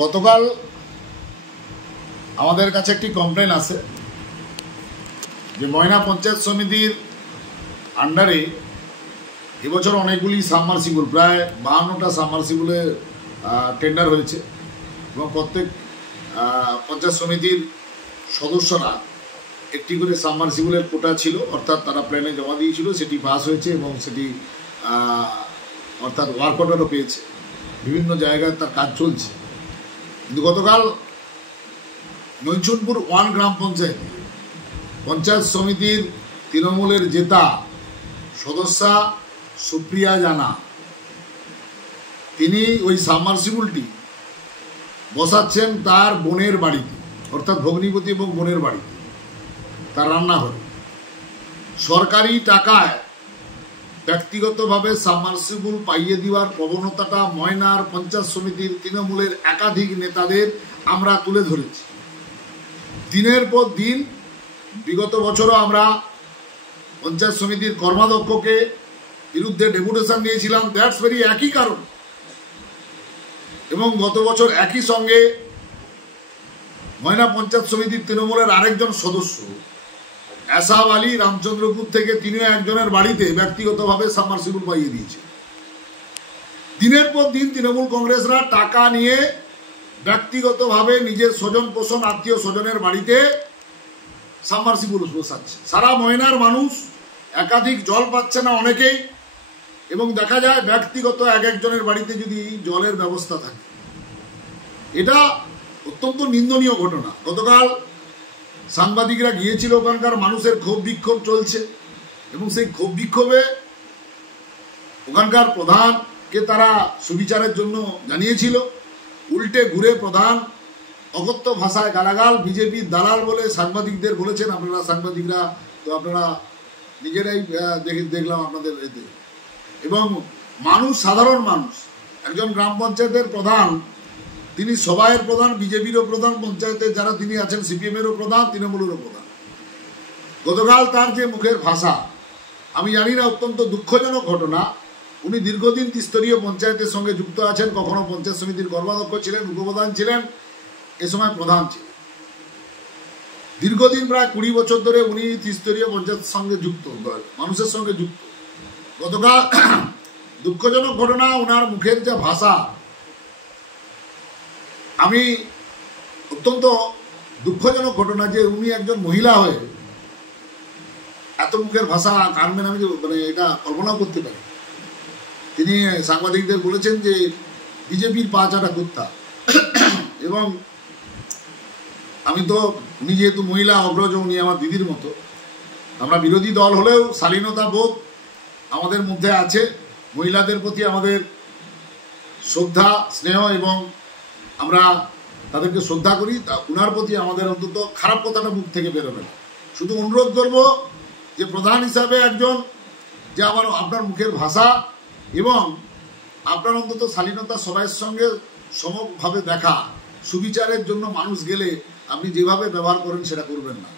গতকাল আমাদের কাছে একটি কমপ্লেন আছে যে ময়না পঞ্চায়েত সমিতির আন্ডারে এবছর অনেকগুলি সাবমার্সিবল প্রায় 52টা সাবমার্সিবলে টেন্ডার হয়েছে এবং প্রত্যেক পঞ্চায়েত সমিতির সদস্যরা একটি করে সাবমার্সিবলের কোটা ছিল, অর্থাৎ তারা প্ল্যানে জমা দিয়েছিল, সেটি পাস হয়েছে এবং সেটি অর্থাৎ ওয়ার্ক অর্ডারও পেয়েছে। বিভিন্ন জায়গায় তার কাজ চলছে। কিন্তু গতকাল নৈচুনপুর 1 গ্রাম পঞ্চায়েত সমিতির তৃণমূলের জেতা সদস্যা সুপ্রিয়া জানা, তিনি ওই সাবমার্সিবলটি বসাচ্ছেন তার বোনের বাড়িতে, অর্থাৎ ভগ্নিপতি এবং বোনের বাড়িতে, তার রান্নাঘরে। সরকারি টাকায় ব্যক্তিগতভাবে সাবমার্সিবল পাইয়ে দেওয়ার প্রবণতাটা ময়নার পঞ্চায়েত সমিতির তৃণমূলের একাধিক নেতাদের আমরা তুলে ধরেছি। দিনের পর দিন বিগত বছরও আমরা পঞ্চায়েত সমিতির কর্মাধ্যক্ষকে বিরুদ্ধে ডেপুটেশন দিয়েছিলাম, দ্যাটস ভেরি একই কারণ। এবং গত বছর একই সঙ্গে ময়না পঞ্চায়েত সমিতির তৃণমূলের আরেকজন সদস্য এসাব আলী রামচন্দ্রপুর থেকে, তিনিও একজনের বাড়িতে ব্যক্তিগতভাবে সাবমার্সিবল পাইয়ে দিয়েছে। দিনের পর দিন তৃণমূল কংগ্রেসরা টাকা নিয়ে ব্যক্তিগতভাবে নিজের স্বজন পোষণ আত্মীয় স্বজনের বাড়িতে সাবমার্সিবল বসাচ্ছে। সারা ময়নার মানুষ একাধিক জল পাচ্ছে না অনেকেই, এবং দেখা যায় ব্যক্তিগত এক একজনের বাড়িতে যদি জলের ব্যবস্থা থাকে। এটা অত্যন্ত নিন্দনীয় ঘটনা। গতকাল সাংবাদিকরা গিয়েছিল, ওখানকার মানুষের ক্ষোভ বিক্ষোভ চলছে এবং সেই ক্ষোভ বিক্ষোভে ওখানকার প্রধানকে তারা সুবিচারের জন্য জানিয়েছিল। উল্টে ঘুরে প্রধান অকথ্য ভাষায় গালাগাল, বিজেপির দালাল বলে সাংবাদিকদের বলেছেন। আপনারা সাংবাদিকরা তো আপনারা নিজেরাই দেখলাম আপনাদের এতে। এবং মানুষ, সাধারণ মানুষ, একজন গ্রাম পঞ্চায়েতের প্রধান, তিনি সবাইয়ের প্রধান, বিজেপিরও প্রধান, পঞ্চায়েতের যারা তিনি আছেন সিপিএমেরও প্রধান, তৃণমূলেরও প্রধান। গতকাল তার যে মুখের ভাষা, আমি জানি না, অত্যন্ত দুঃখজনক ঘটনা। উনি দীর্ঘদিন ত্রিস্তরীয় পঞ্চায়েতের সঙ্গে যুক্ত আছেন, কখনো পঞ্চায়েত সমিতির কর্মাধ্যক্ষ ছিলেন, উপপ্রধান ছিলেন, এ সময় প্রধান ছিলেন। দীর্ঘদিন প্রায় 20 বছর ধরে উনি ত্রিস্তরীয় পঞ্চায়েতের সঙ্গে যুক্ত, মানুষের সঙ্গে যুক্ত। গতকাল দুঃখজনক ঘটনা, ওনার মুখের যে ভাষা, আমি অত্যন্ত দুঃখজনক ঘটনা যে উনি একজন মহিলা হয়ে এত মুখের ভাষা কানবেন, আমি মানে এটা কল্পনা করতে পারি। তিনি সাংবাদিকদের বলেছেন যে বিজেপির পা চাটা কুত্তা। এবং আমি তো, উনি যেহেতু মহিলা অগ্রজ, উনি আমার দিদির মতো, আমরা বিরোধী দল হলেও শালীনতা বোধ আমাদের মধ্যে আছে। মহিলাদের প্রতি আমাদের শ্রদ্ধা, স্নেহ, এবং আমরা তাদেরকে শ্রদ্ধা করি। ওনার প্রতি আমাদের অন্তত খারাপ কথাটা মুখ থেকে বেরোবে না। শুধু অনুরোধ করব যে প্রধান হিসাবে একজন, যে আপনার মুখের ভাষা এবং আপনার অন্তত শালীনতা, সবাইয়ের সঙ্গে সমভাবে দেখা, সুবিচারের জন্য মানুষ গেলে আপনি যেভাবে ব্যবহার করেন সেটা করবেন না।